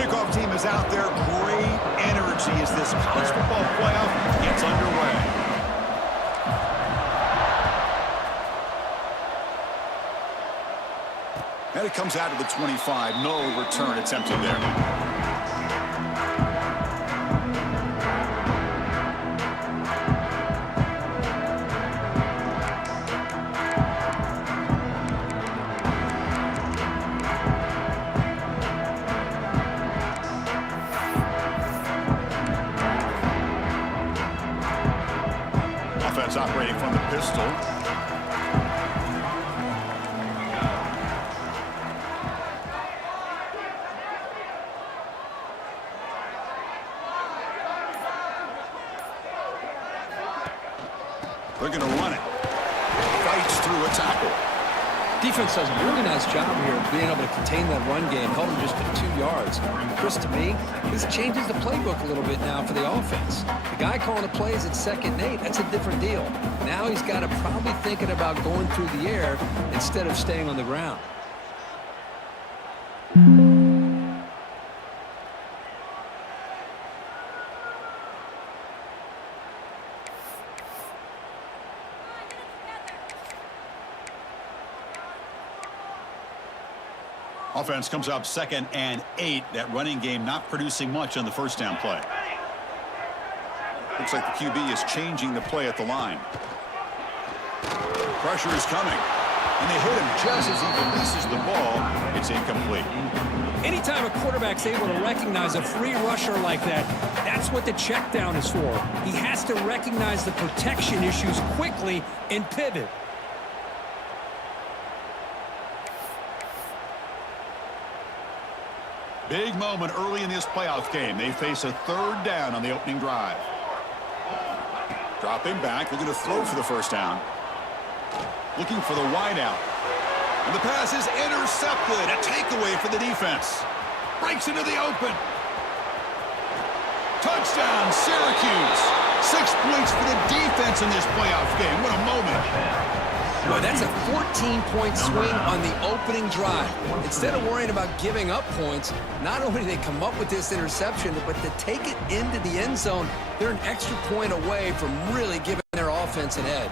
Kickoff team is out there. Great energy as this college football playoff gets underway. And it comes out of the 25. No return attempted there. Offense operating from the pistol. They're going to run it. Fights through a tackle. Defense does a really nice job here of being able to contain that run game, held them just to 2 yards. Chris, to me, this changes the playbook a little bit now for the offense. The guy calling the plays at 2nd and 8, that's a different deal. Now he's got to probably thinking about going through the air instead of staying on the ground. Offense comes up 2nd and 8. That running game not producing much on the first down play. Looks like the QB is changing the play at the line. Pressure is coming. And they hit him just as he releases the ball. It's incomplete. Anytime a quarterback's able to recognize a free rusher like that, that's what the check down is for. He has to recognize the protection issues quickly and pivot. Big moment early in this playoff game. They face a 3rd down on the opening drive. Dropping back, looking to throw for the first down. Looking for the wide out. And the pass is intercepted. A takeaway for the defense. Breaks into the open. Touchdown, Syracuse. 6 points for the defense in this playoff game. What a moment. Boy, that's a 14-point swing on the opening drive. Instead of worrying about giving up points, not only do they come up with this interception, but to take it into the end zone, they're an extra point away from really giving their offense an edge.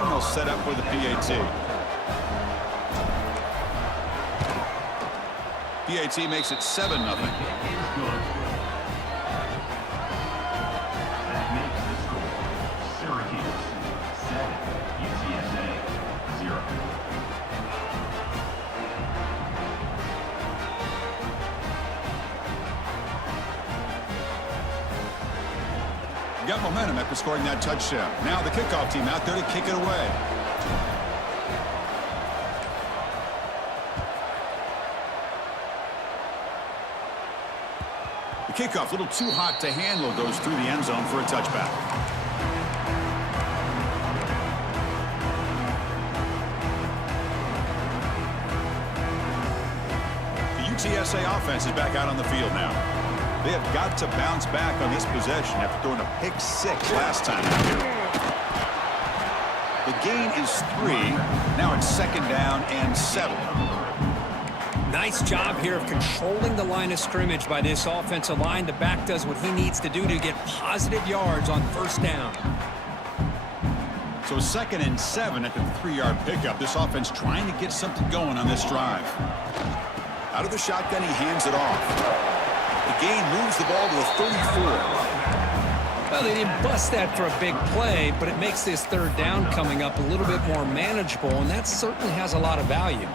And they'll set up for the PAT. PAT makes it 7-0. Got momentum after scoring that touchdown. Now the kickoff team out there to kick it away. The kickoff, a little too hot to handle, goes through the end zone for a touchback. The UTSA offense is back out on the field now. They have got to bounce back on this possession after throwing a pick 6 last time out here. The gain is 3. Now it's 2nd down and 7. Nice job here of controlling the line of scrimmage by this offensive line. The back does what he needs to do to get positive yards on 1st down. So 2nd and 7 at the 3-yard pickup. This offense trying to get something going on this drive. Out of the shotgun, he hands it off. The gain moves the ball to the 34. Well, they didn't bust that for a big play, but it makes this 3rd down coming up a little bit more manageable, and that certainly has a lot of value.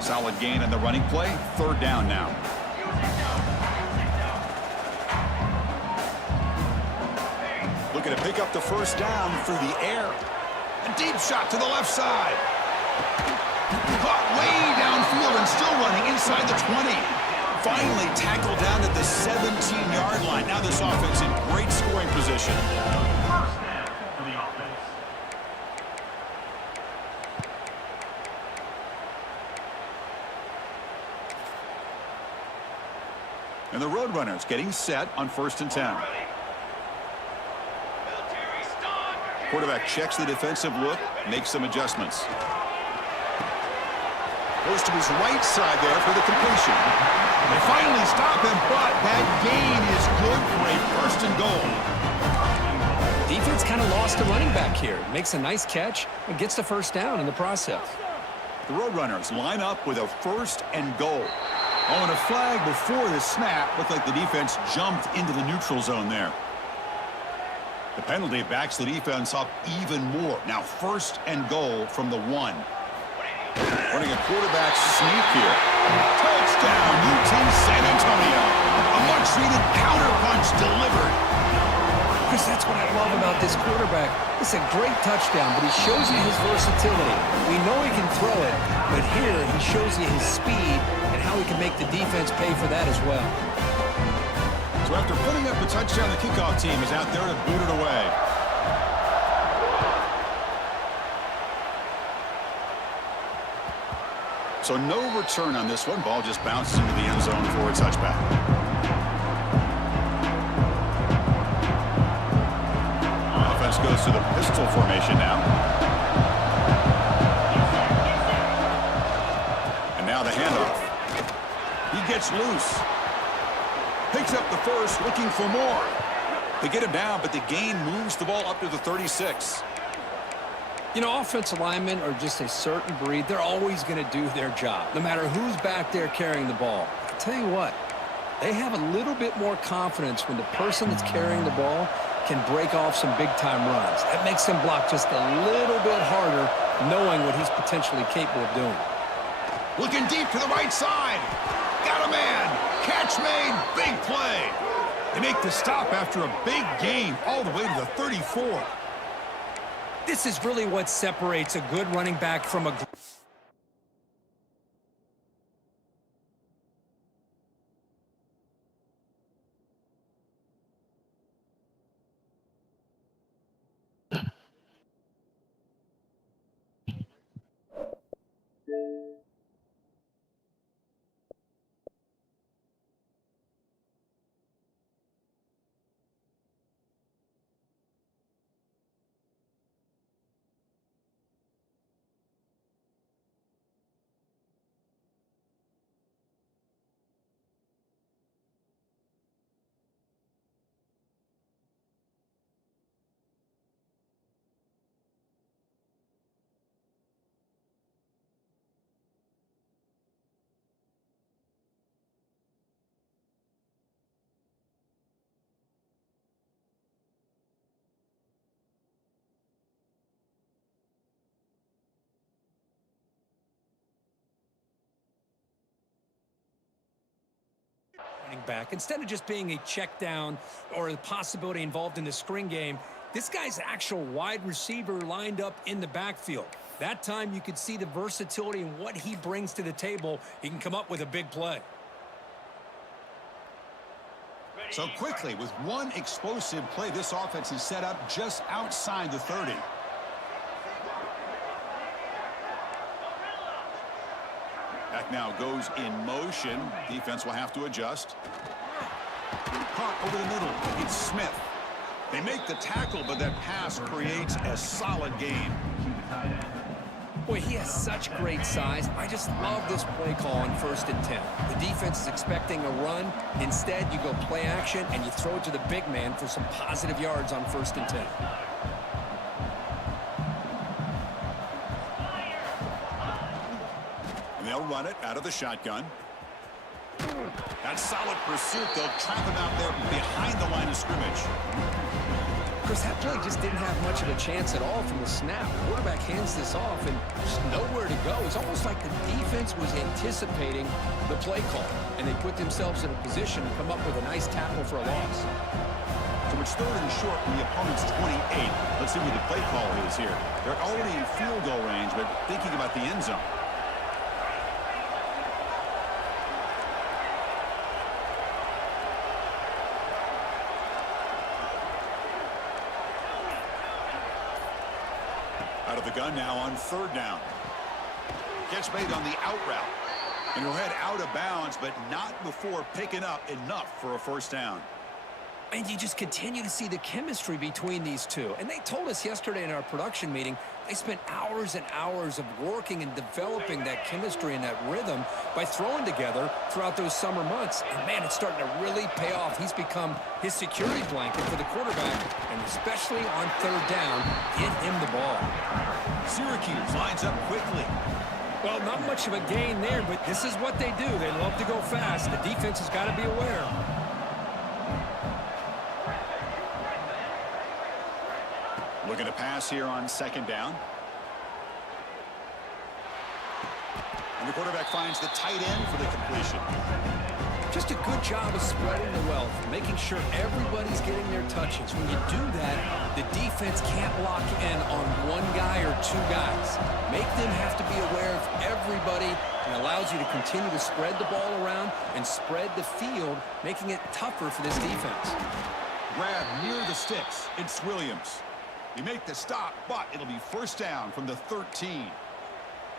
Solid gain on the running play. 3rd down now. Looking to pick up the first down through the air. A deep shot to the left side. Caught way downfield and still running inside the 20. Finally tackled down at the 17-yard line. Now this offense in great scoring position. First down for the offense. And the Roadrunners getting set on 1st and 10. Quarterback checks the defensive look, makes some adjustments. Goes to his right side there for the completion. They finally stop him, but that gain is good for a first and goal. Defense kind of lost a running back here. Makes a nice catch and gets the first down in the process. The Roadrunners line up with a first and goal. Oh, and a flag before the snap. Looked like the defense jumped into the neutral zone there. The penalty backs the defense up even more. Now first and goal from the 1. Running a quarterback sneak here. Touchdown, UT San Antonio. A much-needed counterpunch delivered. Chris, that's what I love about this quarterback. It's a great touchdown, but he shows you his versatility. We know he can throw it, but here he shows you his speed and how he can make the defense pay for that as well. So after putting up the touchdown, the kickoff team is out there to boot it away. So no return on this one. Ball just bounces into the end zone for a touchback. Offense goes to the pistol formation now. And now the handoff. He gets loose. Picks up the first, looking for more. They get him down, but the gain moves the ball up to the 36. You know, offensive linemen are just a certain breed. They're always going to do their job, no matter who's back there carrying the ball. I tell you what, they have a little bit more confidence when the person that's carrying the ball can break off some big-time runs. That makes them block just a little bit harder, knowing what he's potentially capable of doing. Looking deep to the right side. Got a man. Catch made. Big play. They make the stop after a big gain all the way to the 34. This is really what separates a good running back from a... back. Instead of just being a check down or the possibility involved in the screen game, this guy's actual wide receiver lined up in the backfield. That time you could see the versatility and what he brings to the table. He can come up with a big play. So quickly, with one explosive play, this offense is set up just outside the 30. Back now goes in motion. Defense will have to adjust. Caught over the middle. It's Smith. They make the tackle, but that pass creates a solid gain. Boy, he has such great size. I just love this play call on 1st and 10. The defense is expecting a run. Instead, you go play action, and you throw it to the big man for some positive yards on 1st and 10. And they'll run it out of the shotgun. That solid pursuit. They'll trap him out there behind the line of scrimmage. Chris, that play just didn't have much of a chance at all from the snap. The quarterback hands this off and just nowhere to go. It's almost like the defense was anticipating the play call, and they put themselves in a position to come up with a nice tackle for a loss. So it's 3rd and short from the opponent's 28. Let's see what the play call is here. They're already in field goal range, but thinking about the end zone. Out of the gun now on 3rd down. Catch made on the out route. And he'll head out of bounds, but not before picking up enough for a 1st down. And you just continue to see the chemistry between these two. And they told us yesterday in our production meeting, they spent hours and hours of working and developing that chemistry and that rhythm by throwing together throughout those summer months. And, man, it's starting to really pay off. He's become his security blanket for the quarterback, and especially on third down, get him the ball. Syracuse lines up quickly. Well, not much of a gain there, but this is what they do. They love to go fast. The defense has got to be aware. Looking to pass here on second down. And the quarterback finds the tight end for the completion. Just a good job of spreading the wealth, making sure everybody's getting their touches. When you do that, the defense can't lock in on one guy or two guys. Make them have to be aware of everybody, and allows you to continue to spread the ball around and spread the field, making it tougher for this defense. Grab near the sticks. It's Williams. You make the stop, but it'll be first down from the 13.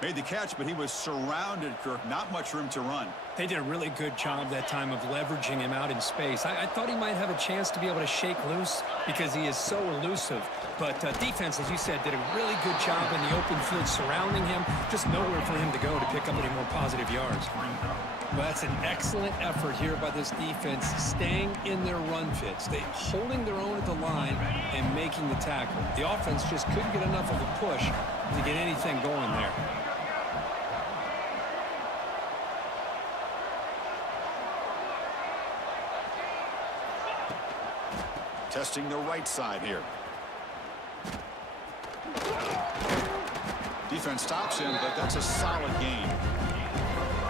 Made the catch, but he was surrounded, Kirk. Not much room to run. They did a really good job that time of leveraging him out in space. I thought he might have a chance to be able to shake loose because he is so elusive. But defense, as you said, did a really good job in the open field surrounding him. Just nowhere for him to go to pick up any more positive yards. Well, that's an excellent effort here by this defense, staying in their run fits. They holding their own at the line and making the tackle. The offense just couldn't get enough of a push to get anything going there. Testing the right side here. Defense stops him, but that's a solid gain.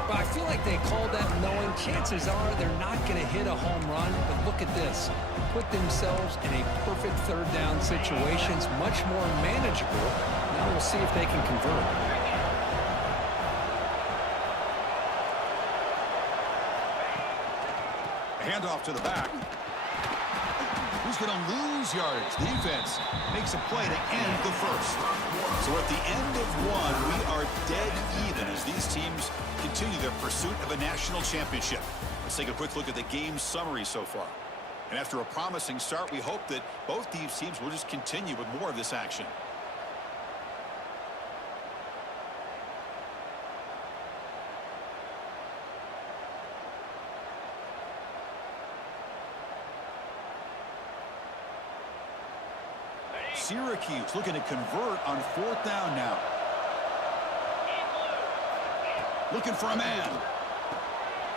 But I feel like they called that knowing chances are they're not going to hit a home run. But look at this. Put themselves in a perfect third down situation. It's much more manageable. Now we'll see if they can convert. Handoff to the back. Who's going to lose yards? Defense makes a play to end the first. So at the end of one, we are dead even as these teams continue their pursuit of a national championship. Let's take a quick look at the game summary so far. And after a promising start, we hope that both these teams will just continue with more of this action. Syracuse looking to convert on fourth down now. Looking for a man.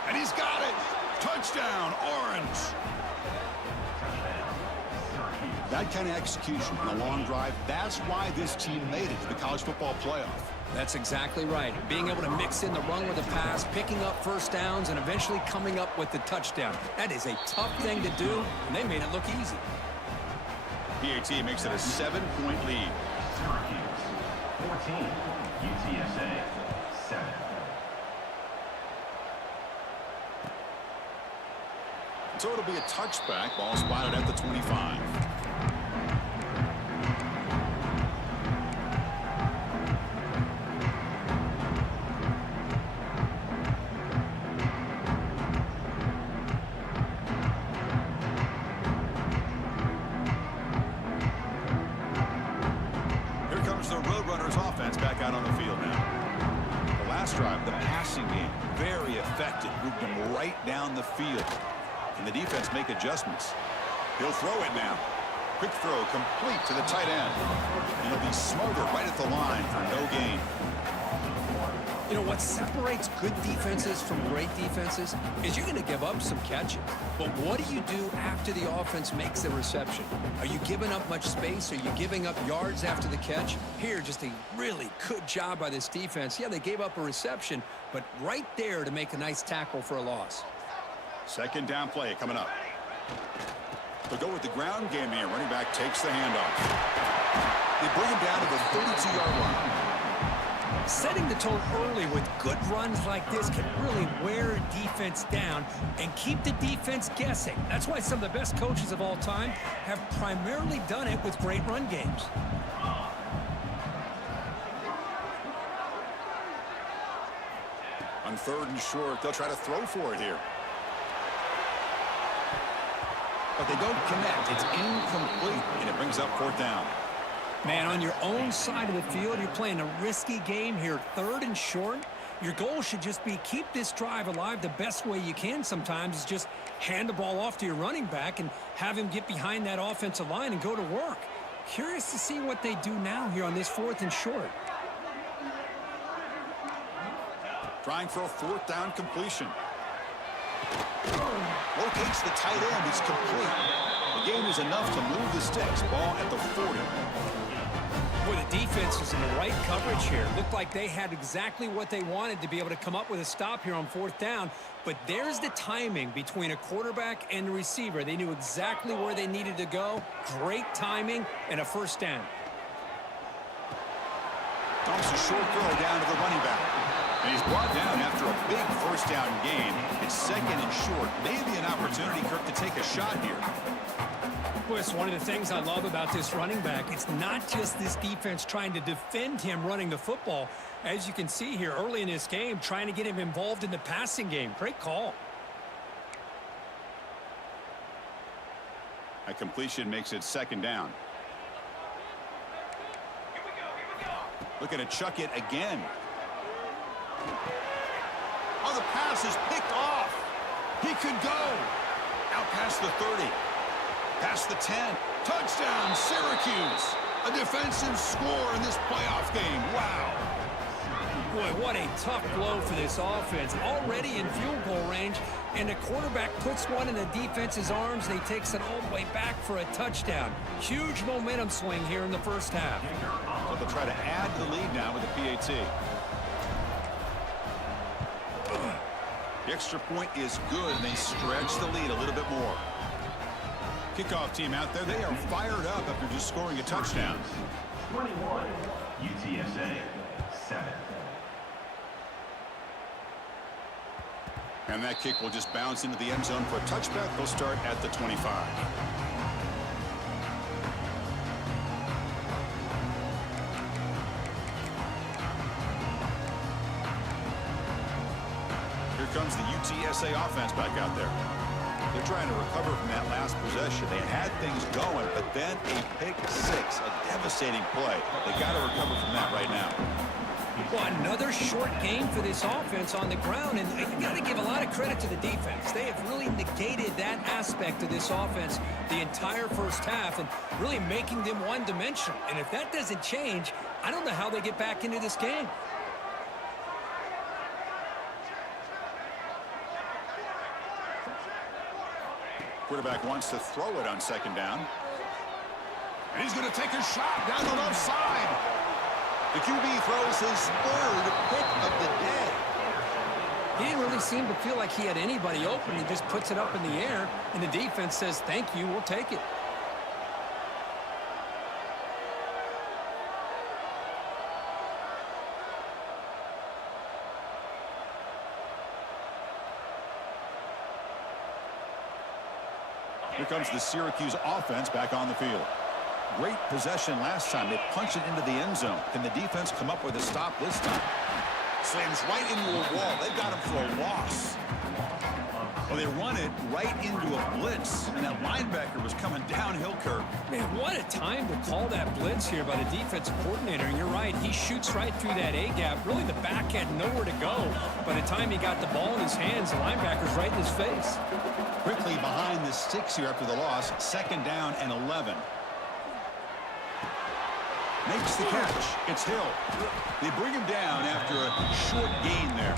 And he's got it. Touchdown, Orange. That kind of execution in a long drive, that's why this team made it to the college football playoff. That's exactly right. Being able to mix in the run with the pass, picking up first downs, and eventually coming up with the touchdown. That is a tough thing to do, and they made it look easy. PAT makes it a 7-point lead. Syracuse 14, UTSA 7. So it'll be a touchback. Ball spotted at the 25. The Roadrunners offense back out on the field now. The last drive, the passing game, very effective. Moved them right down the field. And the defense make adjustments. He'll throw it now. Quick throw complete to the tight end. And he'll be smothered right at the line for no gain. You know, what separates good defenses from great defenses is you're going to give up some catches. But what do you do after the offense makes the reception? Are you giving up much space? Are you giving up yards after the catch? Here, just a really good job by this defense. Yeah, they gave up a reception, but right there to make a nice tackle for a loss. Second down play coming up. They'll go with the ground game here. Running back takes the handoff. They bring him down to the 32-yard line. Setting the tone early with good runs like this can really wear a defense down and keep the defense guessing. That's why some of the best coaches of all time have primarily done it with great run games. On third and short, they'll try to throw for it here. but they don't connect. It's incomplete, and it brings up fourth down. Man, on your own side of the field, you're playing a risky game here. 3rd and short. Your goal should just be keep this drive alive. The best way you can sometimes is just hand the ball off to your running back and have him get behind that offensive line and go to work. Curious to see what they do now here on this 4th and short. Trying for a 4th down completion. Locates the tight end. It's complete. The game is enough to move the sticks. Ball at the 40. Boy, the defense was in the right coverage here. Looked like they had exactly what they wanted to be able to come up with a stop here on 4th down. But there's the timing between a quarterback and the receiver. They knew exactly where they needed to go. Great timing and a 1st down. Dumps a short throw down to the running back. And he's brought down after a big 1st down gain. It's 2nd and short. Maybe an opportunity, Kirk, to take a shot here. Well, it's one of the things I love about this running back. It's not just this defense trying to defend him running the football. As you can see here early in this game, trying to get him involved in the passing game. Great call. A completion makes it 2nd down. Looking to chuck it again. Oh, the pass is picked off. He could go. Out past the 30. Past the 10. Touchdown, Syracuse. A defensive score in this playoff game. Wow. Boy, what a tough blow for this offense. Already in field goal range, and the quarterback puts one in the defense's arms, and he takes it all the way back for a touchdown. Huge momentum swing here in the 1st half. So they'll try to add to the lead now with the PAT. The extra point is good, and they stretch the lead a little bit more. Kickoff team out there, they are fired up after just scoring a touchdown. 21, UTSA 7. And that kick will just bounce into the end zone for a touchback. They'll start at the 25. Here comes the UTSA offense back out there. They're trying to recover from that last possession. They had things going, but then a pick 6, a devastating play. They got to recover from that right now. Well, another short game for this offense on the ground, and you got to give a lot of credit to the defense. They have really negated that aspect of this offense the entire 1st half and really making them one-dimensional. And if that doesn't change, I don't know how they get back into this game. Quarterback wants to throw it on 2nd down. And he's going to take a shot down the left side. The QB throws his 3rd pick of the day. He didn't really seem to feel like he had anybody open. He just puts it up in the air, and the defense says, thank you, we'll take it. Here comes the Syracuse offense back on the field. Great possession last time. They punch it into the end zone. Can the defense come up with a stop this time? Slams right into a wall. They've got him for a loss. Well, they run it right into a blitz, and that linebacker was coming downhill, Kirk. Man, what a time to call that blitz here by the defensive coordinator. And you're right, he shoots right through that A-gap. Really, the back had nowhere to go. By the time he got the ball in his hands, the linebacker's right in his face. Quickly behind the sticks here after the loss. 2nd down and 11. Makes the catch. It's Hill. They bring him down after a short gain there.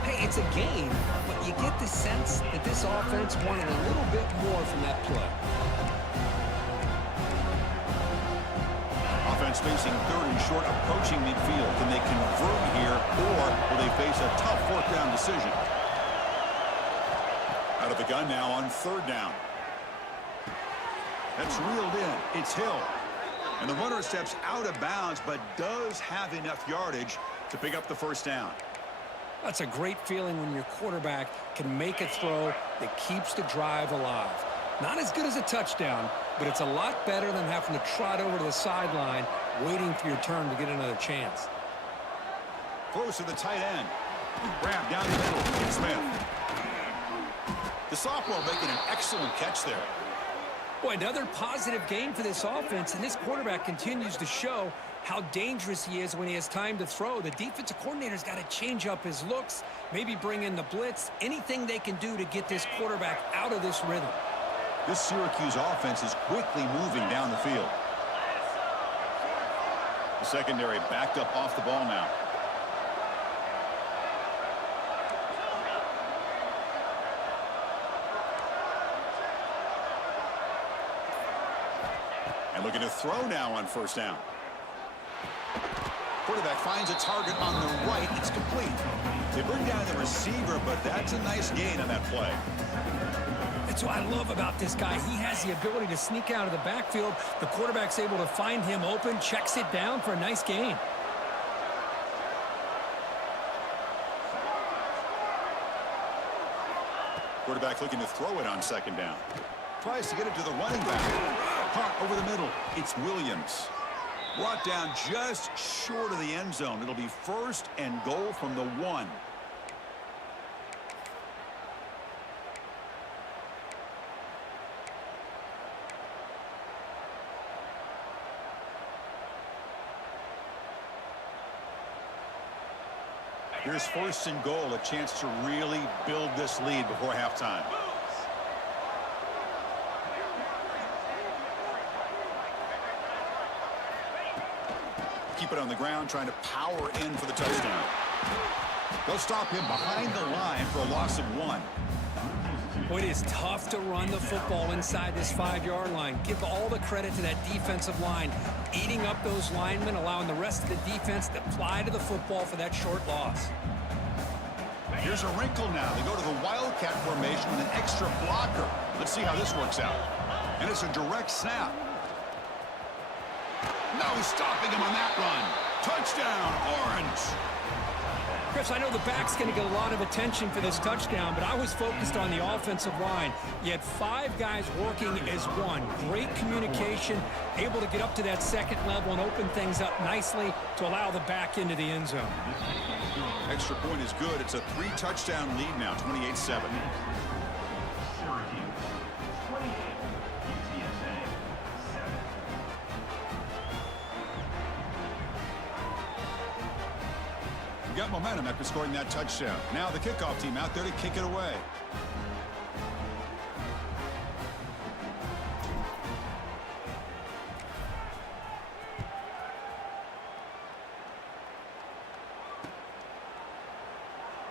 Hey, it's a game, but you get the sense that this offense wanted a little bit more from that play. Offense facing 3rd and short, approaching midfield. Can they convert here, or will they face a tough 4th down decision? Out of the gun now on 3rd down. That's reeled in. It's Hill. And the runner steps out of bounds, but does have enough yardage to pick up the 1st down. That's a great feeling when your quarterback can make a throw that keeps the drive alive. Not as good as a touchdown, but it's a lot better than having to trot over to the sideline, waiting for your turn to get another chance. Close to the tight end. Grab down the middle. It's Smith. The sophomore making an excellent catch there. Boy, another positive game for this offense, and this quarterback continues to show how dangerous he is when he has time to throw. The defensive coordinator's got to change up his looks, maybe bring in the blitz, anything they can do to get this quarterback out of this rhythm. This Syracuse offense is quickly moving down the field. The secondary backed up off the ball now. And looking to throw now on first down. Quarterback finds a target on the right. It's complete. They bring down the receiver, but that's a nice gain on that play. That's what I love about this guy. He has the ability to sneak out of the backfield. The quarterback's able to find him open, checks it down for a nice gain. Quarterback looking to throw it on second down. Tries to get it to the running back. Caught over the middle. It's Williams. Brought down just short of the end zone. It'll be first and goal from the 1. Here's first and goal, a chance to really build this lead before halftime. Keep it on the ground, trying to power in for the touchdown. They'll stop him behind the line for a loss of 1. Boy, it is tough to run the football inside this 5-yard line. Give all the credit to that defensive line, eating up those linemen, allowing the rest of the defense to fly to the football for that short loss. Here's a wrinkle now. They go to the Wildcat formation with an extra blocker. Let's see how this works out. And it's a direct snap. No stopping him on that run. Touchdown, Orange. Chris, I know the back's going to get a lot of attention for this touchdown, but I was focused on the offensive line. You had 5 guys working as one. Great communication, able to get up to that second level and open things up nicely to allow the back into the end zone. Extra point is good. It's a 3-touchdown lead now, 28-7. Syracuse 28, UTSA 7. We got momentum after scoring that touchdown. Now the kickoff team out there to kick it away.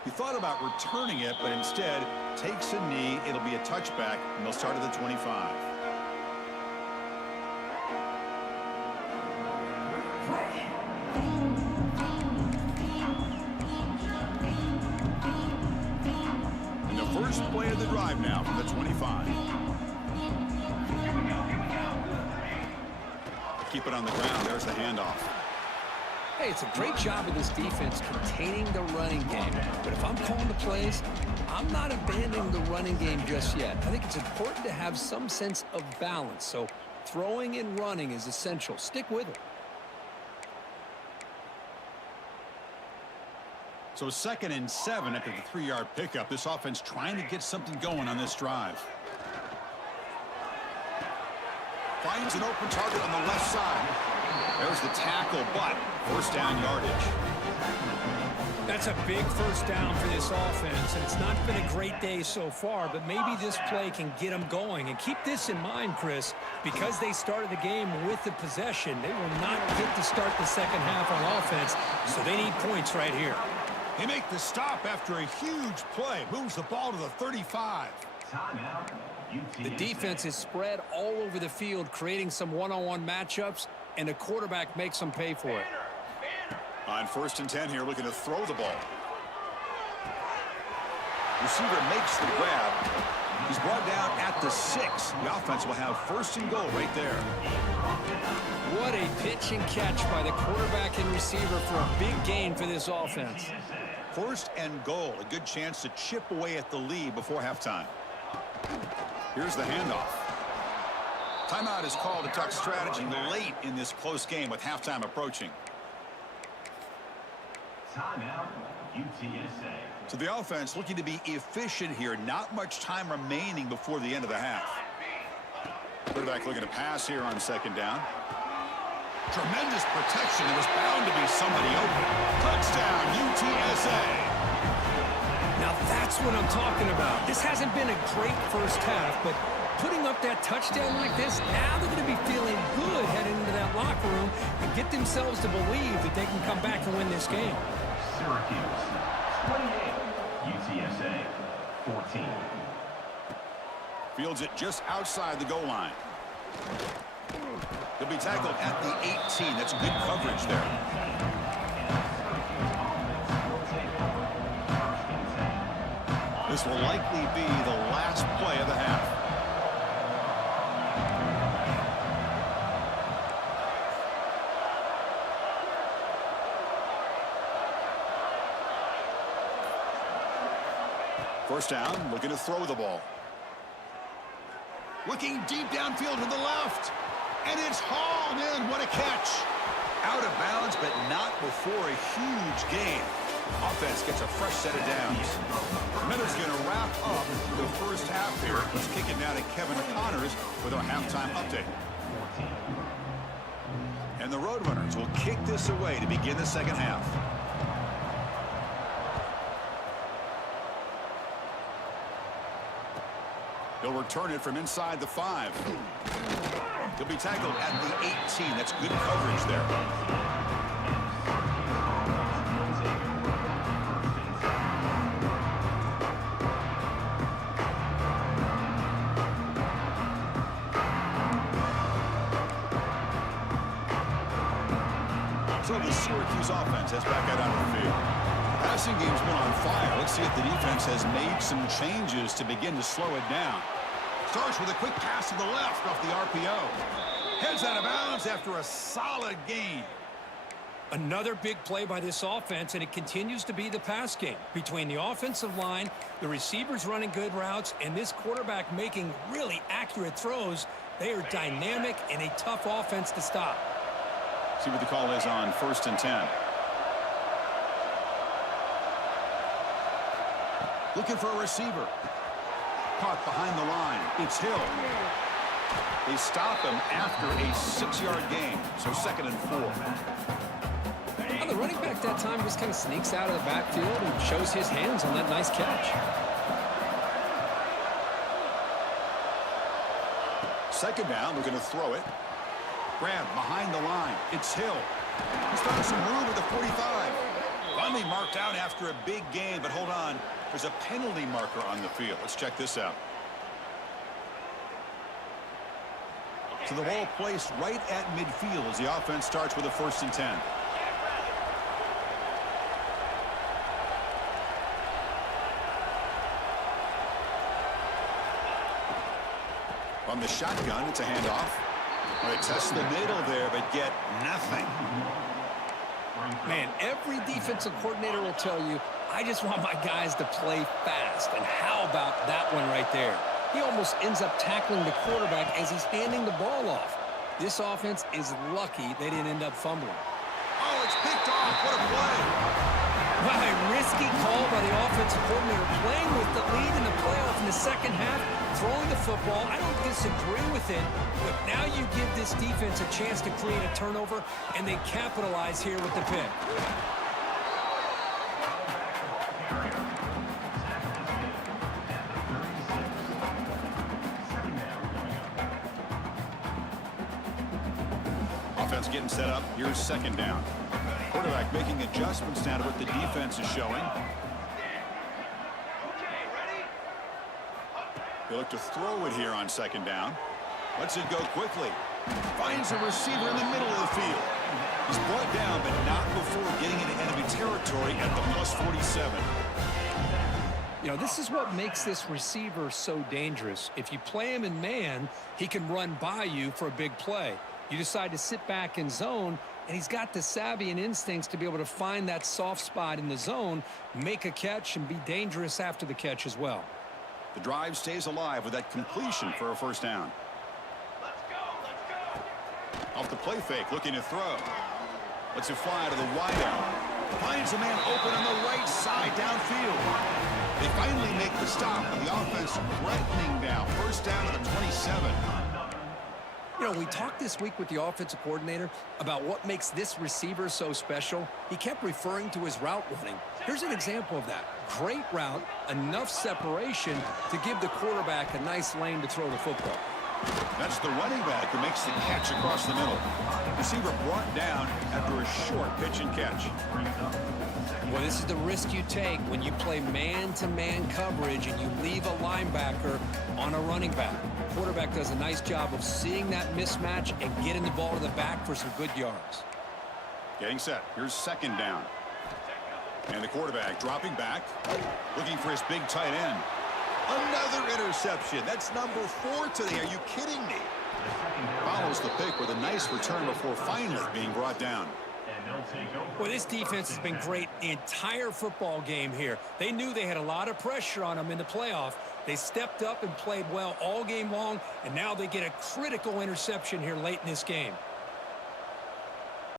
He thought about returning it, but instead takes a knee. It'll be a touchback, and they'll start at the 25. And the first play of the drive now from the 25. Keep it on the ground. There's the handoff. Hey, it's a great job of this defense containing the running game. But if I'm calling the plays, I'm not abandoning the running game just yet. I think it's important to have some sense of balance. So throwing and running is essential. Stick with it. So 2nd and 7 after the 3-yard pickup. This offense trying to get something going on this drive. Finds an open target on the left side. There's the tackle, but first down yardage. That's a big first down for this offense, and it's not been a great day so far, but maybe this play can get them going. And keep this in mind, Chris, because they started the game with the possession, they will not get to start the second half on offense, so they need points right here. They make the stop after a huge play. Moves the ball to the 35. Timeout, UTSA. The defense is spread all over the field, creating some one-on-one matchups, and the quarterback makes them pay for it. On 1st and 10 here, looking to throw the ball. Receiver makes the grab. He's brought down at the 6. The offense will have 1st and goal right there. What a pitch and catch by the quarterback and receiver for a big gain for this offense. 1st and goal, a good chance to chip away at the lead before halftime. Here's the handoff. Timeout is called to talk strategy late in this close game with halftime approaching. Timeout, UTSA. So the offense looking to be efficient here. Not much time remaining before the end of the half. Quarterback looking to pass here on second down. Tremendous protection. There was bound to be somebody open. Touchdown, UTSA. Now that's what I'm talking about. This hasn't been a great first half, but putting up that touchdown like this, now they're going to be feeling good heading into that locker room and get themselves to believe that they can come back and win this game. Syracuse, 28. UTSA, 14. Fields it just outside the goal line. He'll be tackled at the 18. That's good coverage there. This will likely be the last play of the half. First down, looking to throw the ball. Looking deep downfield to the left. And it's hauled in. What a catch. Out of bounds, but not before a huge gain. Offense gets a fresh set of downs. Minutes going to wrap up the first half here. Let's kick it now to Kevin Connors with our halftime update. And the Roadrunners will kick this away to begin the second half. He'll return it from inside the 5. He'll be tackled at the 18. That's good coverage there. So the Syracuse offense has back out onto the field. Passing game's been on fire. Let's see if the defense has made some changes to begin to slow it down. Starts with a quick pass to the left off the RPO. Heads out of bounds after a solid gain. Another big play by this offense, and it continues to be the pass game. Between the offensive line, the receivers running good routes, and this quarterback making really accurate throws, they are dynamic and a tough offense to stop. See what the call is on 1st and 10. Looking for a receiver. Caught behind the line. It's Hill. They stop him after a 6-yard gain. So 2nd and 4. Well, the running back that time just kind of sneaks out of the backfield and shows his hands on that nice catch. 2nd down, looking to throw it. Grab behind the line. It's Hill. He's found some room at the 45. Finally marked out after a big gain, but hold on. There's a penalty marker on the field. Let's check this out. So the ball placed right at midfield as the offense starts with a 1st and 10. From the shotgun, it's a handoff. They test the middle there, but get nothing. Man, every defensive coordinator will tell you, I just want my guys to play fast. And how about that one right there? He almost ends up tackling the quarterback as he's handing the ball off. This offense is lucky they didn't end up fumbling. Oh, it's picked off. What a play. Well, a risky call by the offensive coordinator, playing with the lead in the playoff in the second half, throwing the football. I don't disagree with it, but now you give this defense a chance to create a turnover, and they capitalize here with the pick. Offense getting set up. Here's 2nd down. Quarterback making adjustments now to what the defense is showing. They look to throw it here on 2nd down. Lets it go quickly. Finds a receiver in the middle of the field. He's brought down, but not before getting into enemy territory at the plus 47. You know, this is what makes this receiver so dangerous. If you play him in man, he can run by you for a big play. You decide to sit back in zone, and he's got the savvy and instincts to be able to find that soft spot in the zone, make a catch, and be dangerous after the catch as well. The drive stays alive with that completion for a 1st down. Off the play fake, looking to throw. Lets it fly to the wideout. Finds a man open on the right side downfield. They finally make the stop, and the offense threatening now. First down to the 27. You know, we talked this week with the offensive coordinator about what makes this receiver so special. He kept referring to his route running. Here's an example of that. Great route, enough separation to give the quarterback a nice lane to throw the football. That's the running back who makes the catch across the middle. Receiver brought down after a short pitch and catch. Well, this is the risk you take when you play man-to-man coverage and you leave a linebacker on a running back. Quarterback does a nice job of seeing that mismatch and getting the ball to the back for some good yards. Getting set. Here's second down. And the quarterback dropping back, looking for his big tight end. Another interception. That's number 4 today. Are you kidding me? Follows the pick with a nice return before finally being brought down. Well, this defense has been great the entire football game here. They knew they had a lot of pressure on them in the playoff. They stepped up and played well all game long, and now they get a critical interception here late in this game.